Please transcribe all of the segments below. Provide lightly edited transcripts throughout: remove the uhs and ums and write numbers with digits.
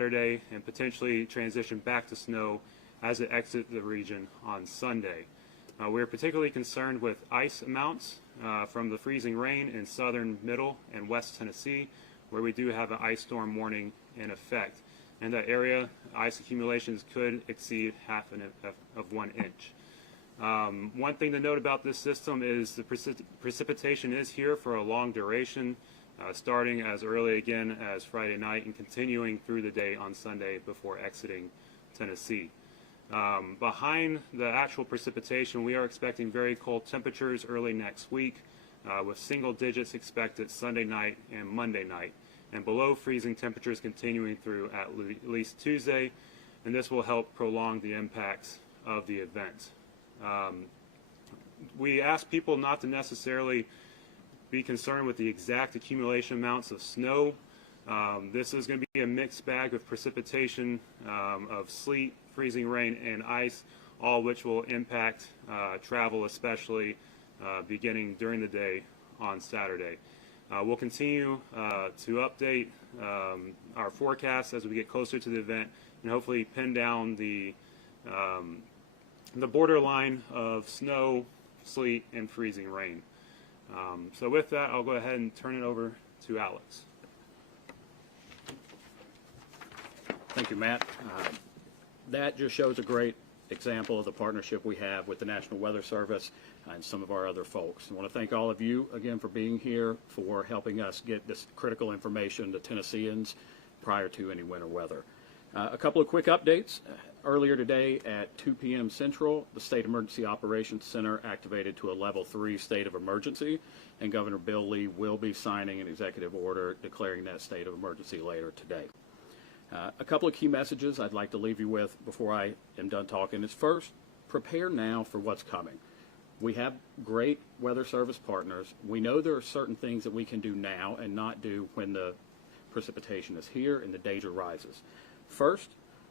Saturday and potentially transition back to snow as it exits the region on Sunday. We're particularly concerned with ice amounts from the freezing rain in southern, middle, and west Tennessee, where we do have an ice storm warning in effect. In that area, ice accumulations could exceed half of 1 inch. One thing to note about this system is the precipitation is here for a long duration, starting as early again as Friday night and continuing through the day on Sunday before exiting Tennessee. Behind the actual precipitation, we are expecting very cold temperatures early next week, with single digits expected Sunday night and Monday night, and below freezing temperatures continuing through at least Tuesday, and this will help prolong the impacts of the event. We ask people not to necessarily be concerned with the exact accumulation amounts of snow. This is going to be a mixed bag of precipitation, of sleet, freezing rain, and ice, all which will impact travel, especially beginning during the day on Saturday. We'll continue to update our forecast as we get closer to the event and hopefully pin down the borderline of snow, sleet, and freezing rain. So with that, I'll go ahead and turn it over to Alex. Thank you, Matt. That just shows a great example of the partnership we have with the National Weather Service and some of our other folks. I want to thank all of you again for being here, for helping us get this critical information to Tennesseans prior to any winter weather. A couple of quick updates. Earlier today at 2 p.m. Central, the State Emergency Operations Center activated to a Level 3 state of emergency, and Governor Bill Lee will be signing an executive order declaring that state of emergency later today. A couple of key messages I'd like to leave you with before I am done talking is, first, prepare now for what's coming. We have great weather service partners. We know there are certain things that we can do now and not do when the precipitation is here and the danger rises. First,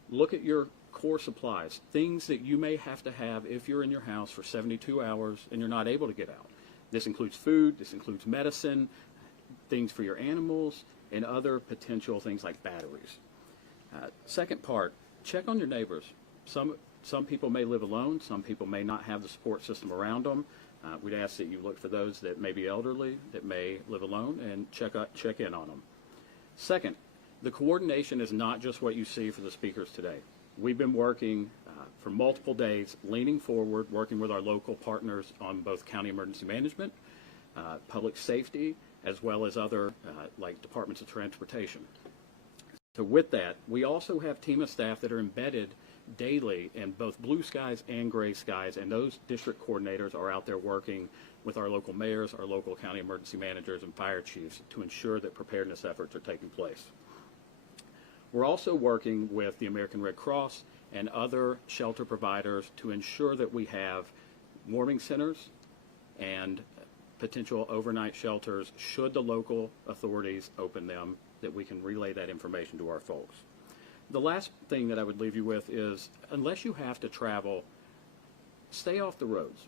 look at your core supplies, things that you may have to have if you're in your house for 72 hours and you're not able to get out. This includes food, this includes medicine, things for your animals, and other potential things like batteries. Second part, check on your neighbors. Some people may live alone, some people may not have the support system around them. We'd ask that you look for those that may be elderly, that may live alone, and check in on them. Second, the coordination is not just what you see for the speakers today. We've been working for multiple days, leaning forward, working with our local partners on both county emergency management, public safety, as well as other like departments of transportation. So with that, we also have a team of staff that are embedded daily in both blue skies and gray skies, and those district coordinators are out there working with our local mayors, our local county emergency managers, and fire chiefs to ensure that preparedness efforts are taking place. We're also working with the American Red Cross and other shelter providers to ensure that we have warming centers and potential overnight shelters should the local authorities open them, that we can relay that information to our folks. The last thing that I would leave you with is, unless you have to travel, stay off the roads.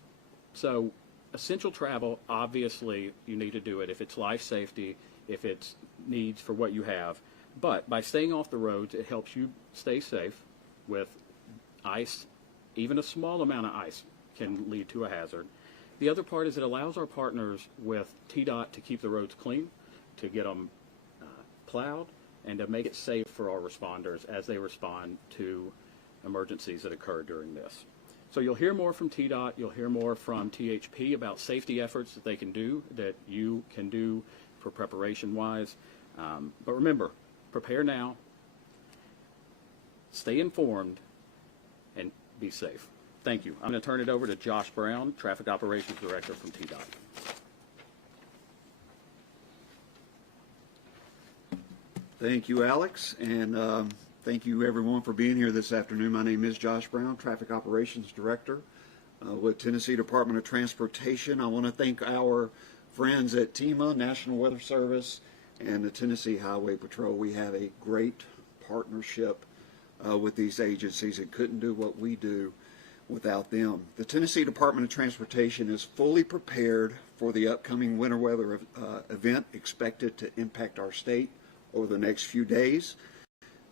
So essential travel, obviously you need to do it if it's life safety, if it's needs for what you have. But by staying off the roads, it helps you stay safe with ice. Even a small amount of ice can lead to a hazard. The other part is it allows our partners with TDOT to keep the roads clean, to get them plowed, and to make it safe for our responders as they respond to emergencies that occur during this. So you'll hear more from TDOT, you'll hear more from THP about safety efforts that they can do, that you can do for preparation-wise. But remember, prepare now, stay informed, and be safe. Thank you. I'm going to turn it over to Josh Brown, Traffic Operations Director from TDOT. Thank you, Alex, and thank you everyone for being here this afternoon. My name is Josh Brown, Traffic Operations Director with Tennessee Department of Transportation. I want to thank our friends at TEMA, National Weather Service, and the Tennessee Highway Patrol. We have a great partnership with these agencies and couldn't do what we do without them. The Tennessee Department of Transportation is fully prepared for the upcoming winter weather event expected to impact our state over the next few days.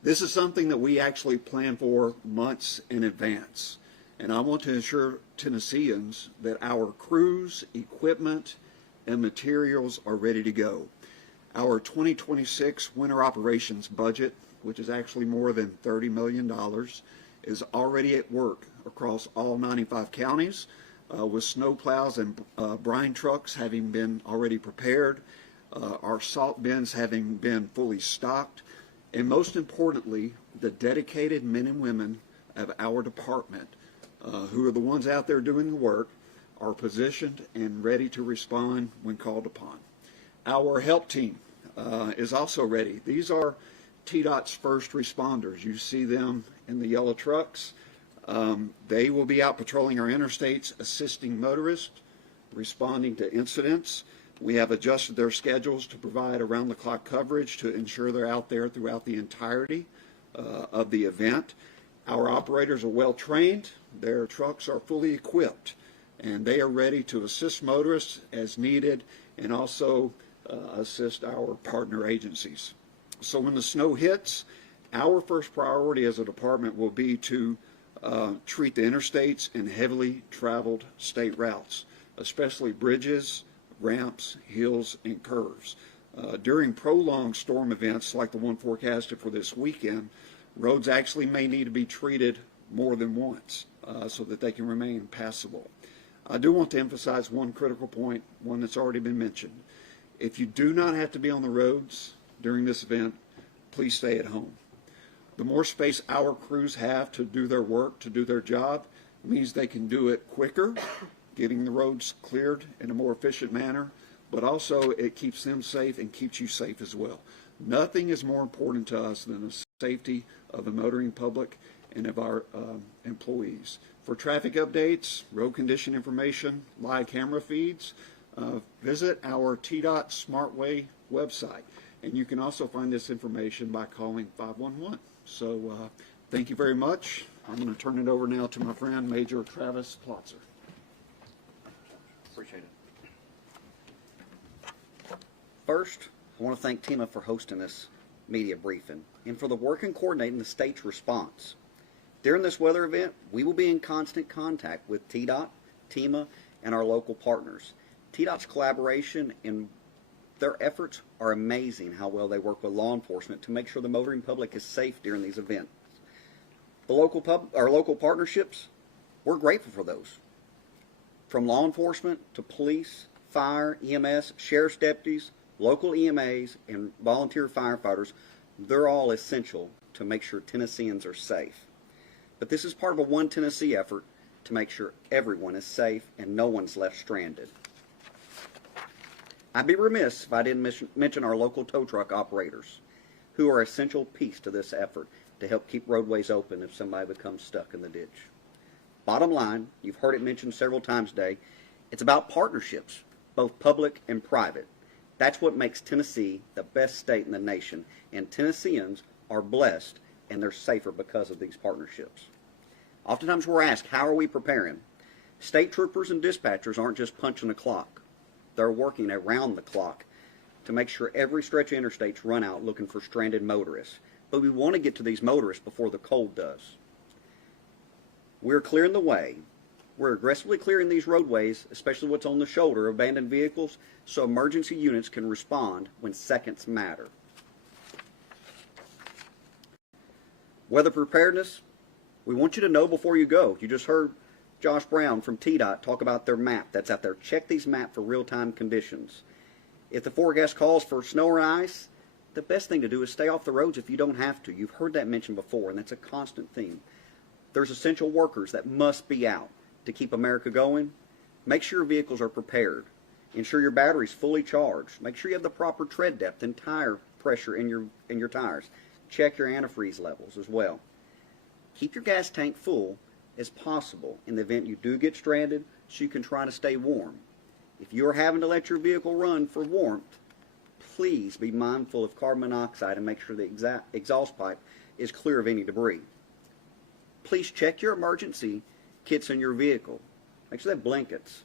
This is something that we actually plan for months in advance. And I want to assure Tennesseans that our crews, equipment, and materials are ready to go. Our 2026 winter operations budget, which is actually more than $30 million, is already at work across all 95 counties, with snow plows and brine trucks having been already prepared, our salt bins having been fully stocked, and most importantly, the dedicated men and women of our department, who are the ones out there doing the work, are positioned and ready to respond when called upon. Our help team is also ready. These are TDOT's first responders. You see them in the yellow trucks. They will be out patrolling our interstates, assisting motorists, responding to incidents. We have adjusted their schedules to provide around-the-clock coverage to ensure they're out there throughout the entirety of the event. Our operators are well trained. Their trucks are fully equipped, and they are ready to assist motorists as needed and also assist our partner agencies. So when the snow hits, our first priority as a department will be to treat the interstates and heavily traveled state routes, especially bridges, ramps, hills, and curves. During prolonged storm events like the one forecasted for this weekend, roads actually may need to be treated more than once so that they can remain passable. I do want to emphasize one critical point, one that's already been mentioned. If you do not have to be on the roads during this event, please stay at home. The more space our crews have to do their work, to do their job, means they can do it quicker, getting the roads cleared in a more efficient manner, but also it keeps them safe and keeps you safe as well. Nothing is more important to us than the safety of the motoring public and of our employees. For traffic updates, road condition information, live camera feeds, visit our TDOT SmartWay website. And you can also find this information by calling 511. So thank you very much. I'm going to turn it over now to my friend, Major Travis Plotzer. Appreciate it. First, I want to thank TEMA for hosting this media briefing and for the work in coordinating the state's response. During this weather event, we will be in constant contact with TDOT, TEMA, and our local partners. TDOT's collaboration and their efforts are amazing how well they work with law enforcement to make sure the motoring public is safe during these events. Our local partnerships, we're grateful for those. From law enforcement to police, fire, EMS, sheriff's deputies, local EMAs, and volunteer firefighters, they're all essential to make sure Tennesseans are safe. But this is part of a One Tennessee effort to make sure everyone is safe and no one's left stranded. I'd be remiss if I didn't mention our local tow truck operators, who are an essential piece to this effort to help keep roadways open if somebody becomes stuck in the ditch. Bottom line, you've heard it mentioned several times today, it's about partnerships, both public and private. That's what makes Tennessee the best state in the nation, and Tennesseans are blessed and they're safer because of these partnerships. Oftentimes we're asked, how are we preparing? State troopers and dispatchers aren't just punching a clock. They're working around the clock to make sure every stretch of interstate's run out looking for stranded motorists. But we want to get to these motorists before the cold does. We're clearing the way. We're aggressively clearing these roadways, especially what's on the shoulder of abandoned vehicles, so emergency units can respond when seconds matter. Weather preparedness, we want you to know before you go. You just heard Josh Brown from TDOT talk about their map that's out there. Check these maps for real-time conditions. If the forecast calls for snow or ice, the best thing to do is stay off the roads if you don't have to. You've heard that mentioned before, and that's a constant theme. There's essential workers that must be out to keep America going. Make sure your vehicles are prepared. Ensure your battery's fully charged. Make sure you have the proper tread depth and tire pressure in your tires. Check your antifreeze levels as well. Keep your gas tank full as possible in the event you do get stranded so you can try to stay warm. If you're having to let your vehicle run for warmth, please be mindful of carbon monoxide and make sure the exhaust pipe is clear of any debris. Please check your emergency kits in your vehicle. Make sure they have blankets,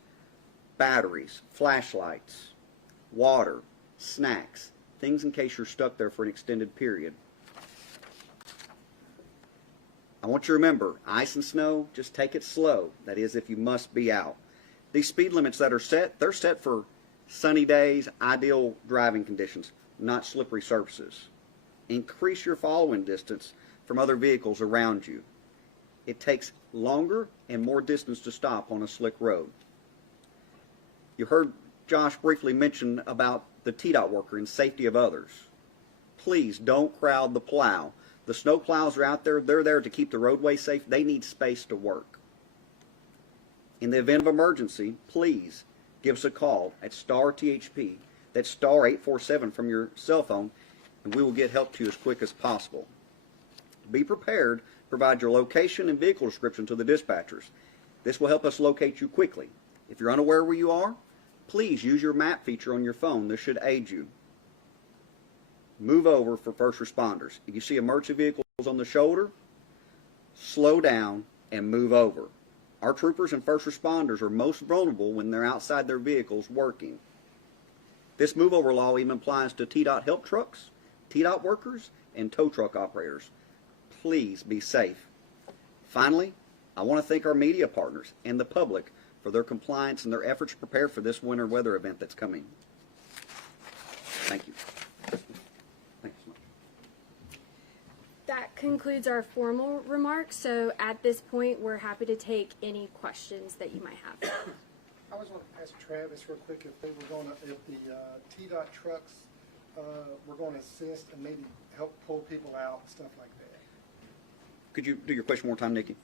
batteries, flashlights, water, snacks, things in case you're stuck there for an extended period. I want you to remember, ice and snow, just take it slow. That is, if you must be out. These speed limits that are set, they're set for sunny days, ideal driving conditions, not slippery surfaces. Increase your following distance from other vehicles around you. It takes longer and more distance to stop on a slick road. You heard Josh briefly mention about the TDOT worker and safety of others. Please don't crowd the plow. The snow plows are out there. They're there to keep the roadway safe. They need space to work. In the event of emergency, please give us a call at star THP. That's star 847 from your cell phone, and we will get help to you as quick as possible. Be prepared. Provide your location and vehicle description to the dispatchers. This will help us locate you quickly. If you're unaware where you are, please use your map feature on your phone. This should aid you. Move over for first responders. If you see emergency vehicles on the shoulder, slow down and move over. Our troopers and first responders are most vulnerable when they're outside their vehicles working. This move over law even applies to TDOT help trucks, TDOT workers, and tow truck operators. Please be safe. Finally, I want to thank our media partners and the public for their compliance and their efforts to prepare for this winter weather event that's coming. Thank you. Thanks so much. That concludes our formal remarks. So at this point, we're happy to take any questions that you might have. I was going to ask Travis real quick if the TDOT trucks were going to assist and maybe help pull people out and stuff like that. Could you do your question one more time, Nikki?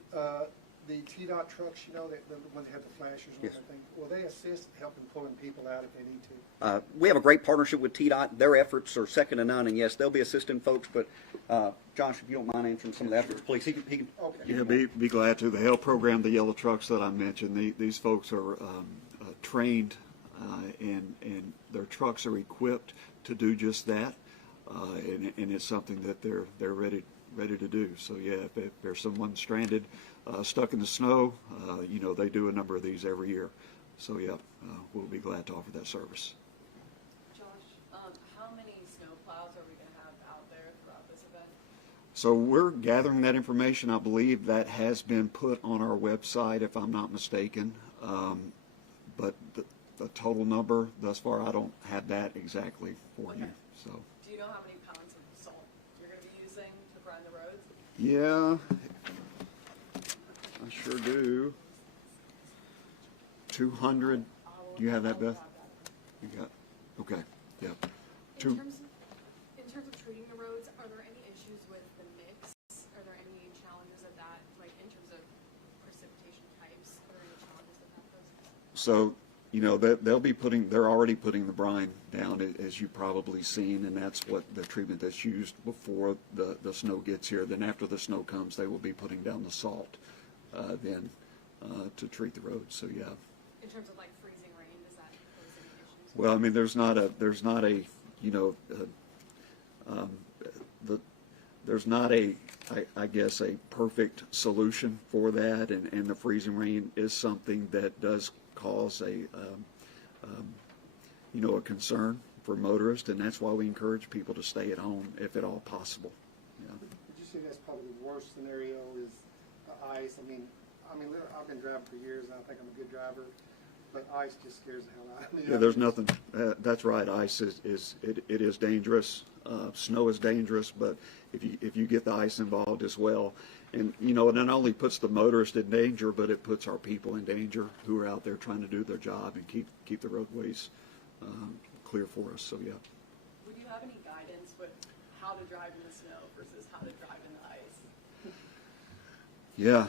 The TDOT trucks, the ones that have the flashers and Yes. everything, will they assist helping pulling people out if they need to? We have a great partnership with TDOT. Their efforts are second to none, and yes, they'll be assisting folks. But Josh, if you don't mind answering some of the efforts, please. He can. Okay. Yeah, be glad to. The HELP program, the yellow trucks that I mentioned, these folks are trained, and their trucks are equipped to do just that, and it's something that they're ready to do. So yeah, if there's someone stranded, stuck in the snow, they do a number of these every year. So yeah, we'll be glad to offer that service. Josh, how many snow plows are we going to have out there throughout this event? So we're gathering that information. I believe that has been put on our website, if I'm not mistaken. But the total number thus far, I don't have that exactly for you. So. Do you know how many pounds of salt you're going to be using to brine the roads? Yeah, I sure do. 200. Do you have that, Beth? You got. Okay. Yeah. In terms of treating the roads, are there any issues with the mix? Are there any challenges of that, like in terms of precipitation types? Are there any challenges with that process? So, they're already putting the brine down, as you've probably seen, and that's what the treatment that's used before the snow gets here. Then after the snow comes, they will be putting down the salt, to treat the roads. So yeah. In terms of like freezing rain, does that pose any issues? Well, I mean, there's not a there's not a, I guess, a perfect solution for that, and the freezing rain is something that does cause a concern for motorists, and that's why we encourage people to stay at home if at all possible. Yeah. Would you say that's probably the worst scenario is the ice? I mean, I've been driving for years, and I think I'm a good driver, but ice just scares the hell out of me. Yeah, there's nothing. That's right. Ice it is dangerous. Snow is dangerous, but if you get the ice involved as well, and it not only puts the motorist in danger, but it puts our people in danger who are out there trying to do their job and keep the roadways clear for us. So yeah. Would you have any guidance with how to drive in the snow versus how to drive in the ice? Yeah,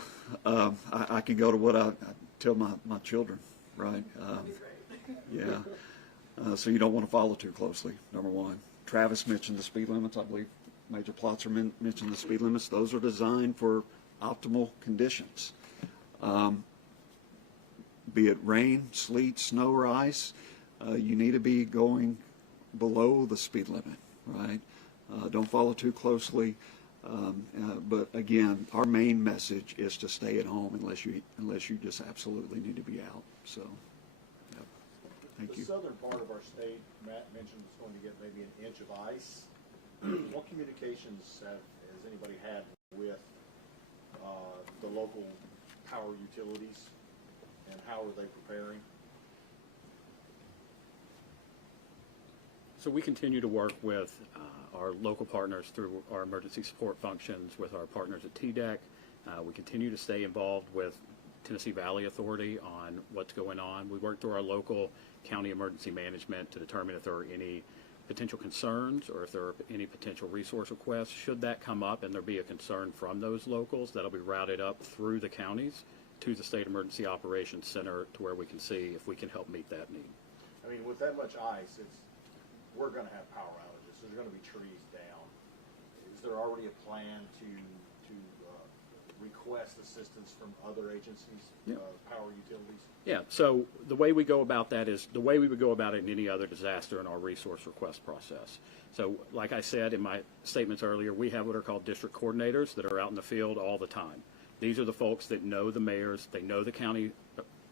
I can go to what I tell my children, right? That'd be great. Yeah. So you don't want to follow too closely, number one. Travis mentioned the speed limits. I believe Major Plotzer mentioned the speed limits. Those are designed for optimal conditions. Be it rain, sleet, snow, or ice, you need to be going below the speed limit, right? Don't follow too closely. But again, our main message is to stay at home unless you just absolutely need to be out. So, yeah. Thank you. The southern part of our state, Matt mentioned it's going to get maybe an inch of ice. What communications has anybody had with local power utilities, and how are they preparing? So we continue to work with our local partners through our emergency support functions with our partners at TDEC. We continue to stay involved with Tennessee Valley Authority on what's going on. We work through our local county emergency management to determine if there are any potential concerns or if there are any potential resource requests. Should that come up and there be a concern from those locals, that'll be routed up through the counties to the State Emergency Operations Center to where we can see if we can help meet that need. I mean, with that much ice, we're going to have power outages. There's going to be trees down. Is there already a plan to request assistance from other agencies, power utilities? Yeah, so the way we go about that is the way we would go about it in any other disaster in our resource request process. So like I said in my statements earlier, we have what are called district coordinators that are out in the field all the time. These are the folks that know the mayors, they know the county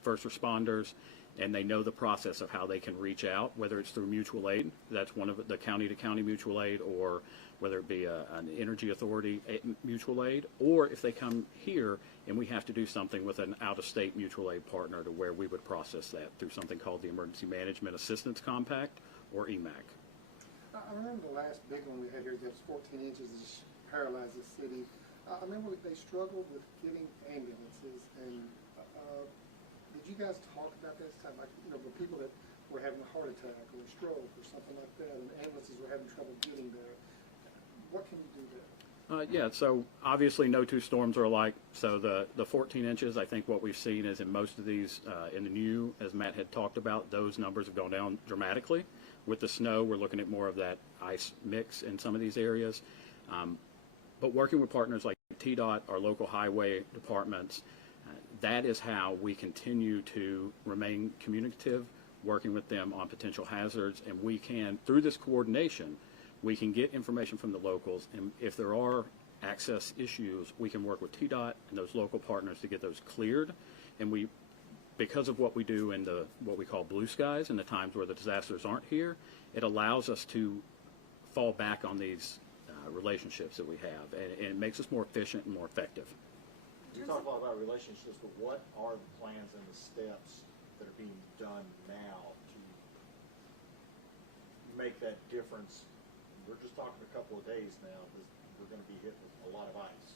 first responders, and they know the process of how they can reach out, whether it's through mutual aid, that's one of the county-to-county mutual aid, or whether it be an energy authority mutual aid, or if they come here and we have to do something with an out-of-state mutual aid partner to where we would process that through something called the Emergency Management Assistance Compact, or EMAC. I remember the last big one we had here that was 14 inches that just paralyzed the city. I remember they struggled with getting ambulances, and did you guys talk about this time, like, you know, the people that were having a heart attack or a stroke or something like that, and ambulances were having trouble getting there? What can you do there? Yeah, so obviously no two storms are alike. So the 14 inches, I think what we've seen is in most of these, in the new, as Matt had talked about, those numbers have gone down dramatically. With the snow, we're looking at more of that ice mix in some of these areas. But working with partners like TDOT, our local highway departments, that is how we continue to remain communicative, working with them on potential hazards, and we can, through this coordination, we can get information from the locals, and if there are access issues, we can work with TDOT and those local partners to get those cleared. And we, because of what we do in the what we call blue skies and the times where the disasters aren't here, it allows us to fall back on these relationships that we have, and it makes us more efficient and more effective. You talk a lot about relationships, but what are the plans and the steps that are being done now to make that difference? We're just talking a couple of days now. We're going to be hit with a lot of ice.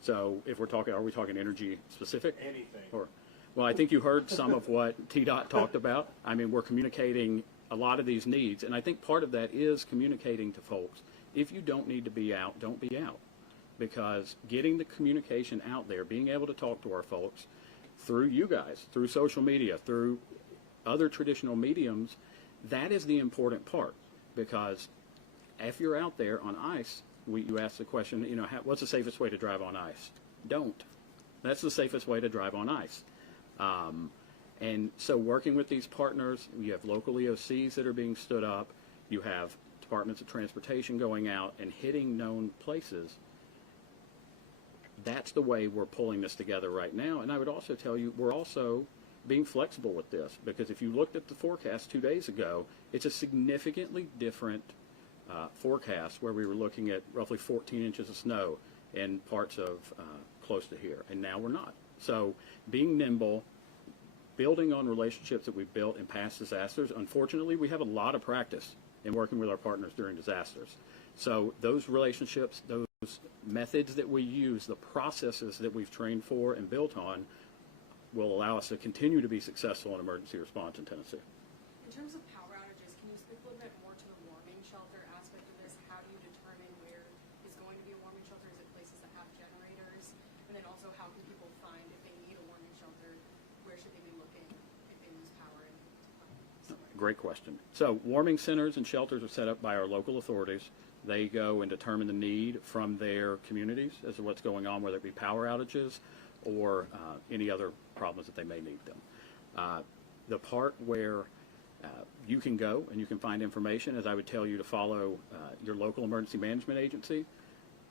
So if we're talking, are we talking energy specific? Anything. Or, well, I think you heard some of what TDOT talked about. I mean, we're communicating a lot of these needs, and I think part of that is communicating to folks. If you don't need to be out, don't be out. Because getting the communication out there, being able to talk to our folks through you guys, through social media, through other traditional mediums, that is the important part. Because if you're out there on ice, you ask the question, you know, what's the safest way to drive on ice? Don't. That's the safest way to drive on ice. And so working with these partners, you have local EOCs that are being stood up, you have departments of transportation going out and hitting known places. That's the way we're pulling this together right now. And I would also tell you, we're also being flexible with this, because if you looked at the forecast 2 days ago, it's a significantly different forecast where we were looking at roughly 14 inches of snow in parts of close to here, and now we're not. So being nimble, building on relationships that we've built in past disasters. Unfortunately, we have a lot of practice in working with our partners during disasters. So those relationships, those methods that we use, the processes that we've trained for and built on will allow us to continue to be successful in emergency response in Tennessee. In terms of power outages, can you speak a little bit more to the warming shelter aspect of this? How do you determine where is going to be a warming shelter? Is it places that have generators? And then also, how can people find if they need a warming shelter? Where should they be looking if they lose power? Great question. So warming centers and shelters are set up by our local authorities. They go and determine the need from their communities as to what's going on, whether it be power outages or any other problems that they may need them. The part where you can go and you can find information is I would tell you to follow your local emergency management agency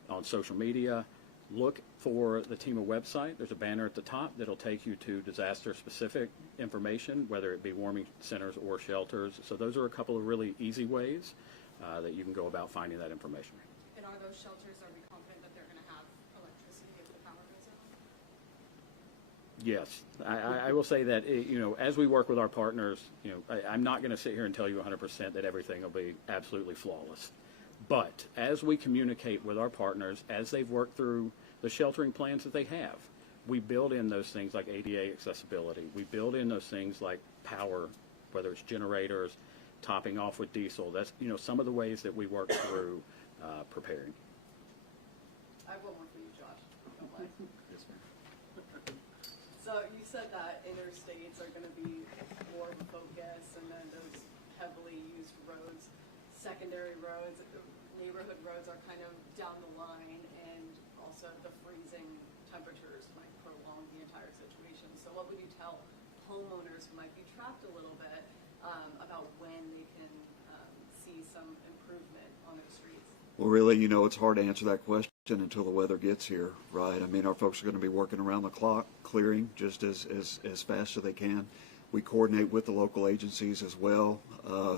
on social media. Look for the TEMA website. There's a banner at the top that'll take you to disaster-specific information, whether it be warming centers or shelters. So those are a couple of really easy ways that you can go about finding that information. And are those shelters, are we confident that they're going to have electricity Yes, I will say that, as we work with our partners, I'm not going to sit here and tell you 100% that everything will be absolutely flawless. But as we communicate with our partners, as they've worked through the sheltering plans that they have, we build in those things like ADA accessibility. We build in those things like power, whether it's generators, topping off with diesel. That's, some of the ways that we work through preparing. I have one more for you, Josh. Don't mind. So you said that interstates are going to be more of a focus, and then those heavily used roads, secondary roads, neighborhood roads are kind of down the line, and also the freezing temperatures might prolong the entire situation. So what would you tell homeowners who might be trapped a little bit about when they can see some improvement on their streets? Well, really, it's hard to answer that question until the weather gets here, right? I mean, our folks are going to be working around the clock, clearing just as fast as they can. We coordinate with the local agencies as well,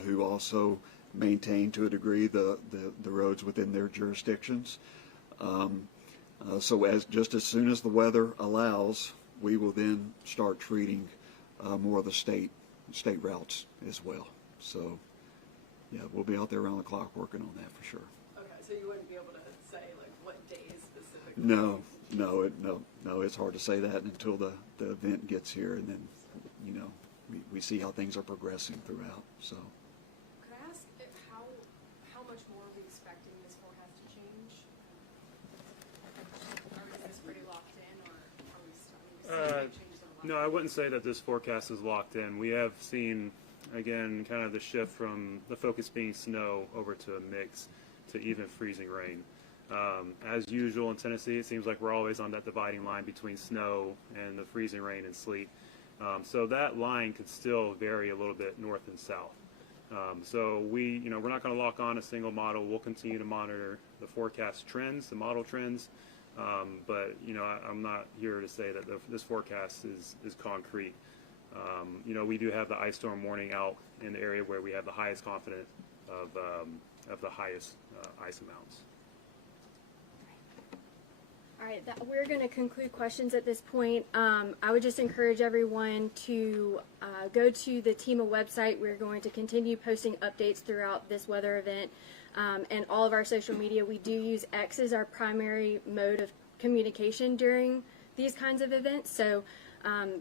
who also maintain to a degree the roads within their jurisdictions. So just as soon as the weather allows, we will then start treating more of the state routes as well. So, yeah, we'll be out there around the clock working on that for sure. Okay, so you wouldn't be able to say like what days specifically? No, it's hard to say that until the event gets here, and then, we see how things are progressing throughout, so. Could I ask how much more are we expecting this forecast to change? Is this pretty locked in, or are we starting to change the No, I wouldn't say that this forecast is locked in. We have seen, again, kind of the shift from the focus being snow over to a mix to even freezing rain. As usual in Tennessee, it seems like we're always on that dividing line between snow and the freezing rain and sleet. So that line could still vary a little bit north and south. So we're not going to lock on a single model. We'll continue to monitor the forecast trends, the model trends. But I'm not here to say that this forecast is concrete. We do have the ice storm warning out in the area where we have the highest confidence of the highest ice amounts. All right, we're going to conclude questions at this point. I would just encourage everyone to go to the TEMA website. We're going to continue posting updates throughout this weather event and all of our social media. We do use X as our primary mode of communication during these kinds of events, so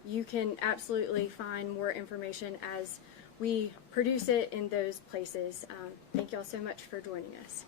you can absolutely find more information as we produce it in those places. Thank you all so much for joining us.